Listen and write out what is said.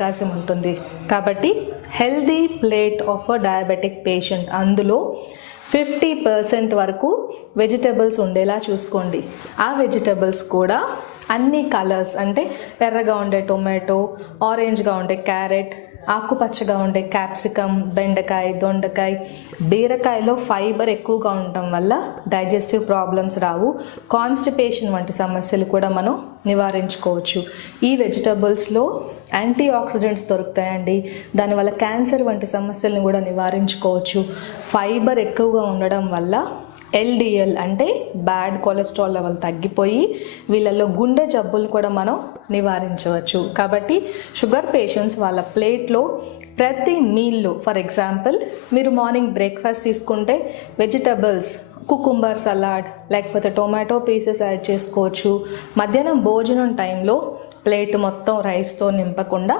అవకాశం ఉంటుంది. కాబట్టి healthy plate of a diabetic patient అందులో 50% వరకు వెజిటబుల్స్ ఉండేలా చూసుకోండి. ఆ వెజిటబుల్స్ కూడా అన్ని కలర్స్, అంటే ఎర్రగా ఉండే టొమాటో, ఆరెంజ్గా ఉండే క్యారెట్, ఆకుపచ్చగా ఉండే క్యాప్సికమ్, బెండకాయ, దొండకాయ, బీరకాయలో ఫైబర్ ఎక్కువగా ఉండటం వల్ల డైజెస్టివ్ ప్రాబ్లమ్స్ రావు. కాన్స్టిపేషన్ వంటి సమస్యలు కూడా మనం నివారించుకోవచ్చు. ఈ వెజిటబుల్స్లో యాంటీ ఆక్సిడెంట్స్ దొరుకుతాయండి. దానివల్ల క్యాన్సర్ వంటి సమస్యలను కూడా నివారించుకోవచ్చు. ఫైబర్ ఎక్కువగా ఉండడం వల్ల ఎల్డిఎల్ అంటే బ్యాడ్ కొలెస్ట్రాల్ లెవెల్ తగ్గిపోయి వీళ్ళల్లో గుండె జబ్బులు కూడా మనం నివారించవచ్చు. కాబట్టి షుగర్ పేషెంట్స్ వాళ్ళ ప్లేట్లో ప్రతి మీల్లో, ఫర్ ఎగ్జాంపుల్ మీరు మార్నింగ్ బ్రేక్ఫాస్ట్ తీసుకుంటే వెజిటబుల్స్, కుకుంబర్ సలాడ్ లేకపోతే టొమాటో పీసెస్ యాడ్ చేసుకోవచ్చు. మధ్యాహ్నం భోజనం టైంలో ప్లేట్ మొత్తం రైస్తో నింపకుండా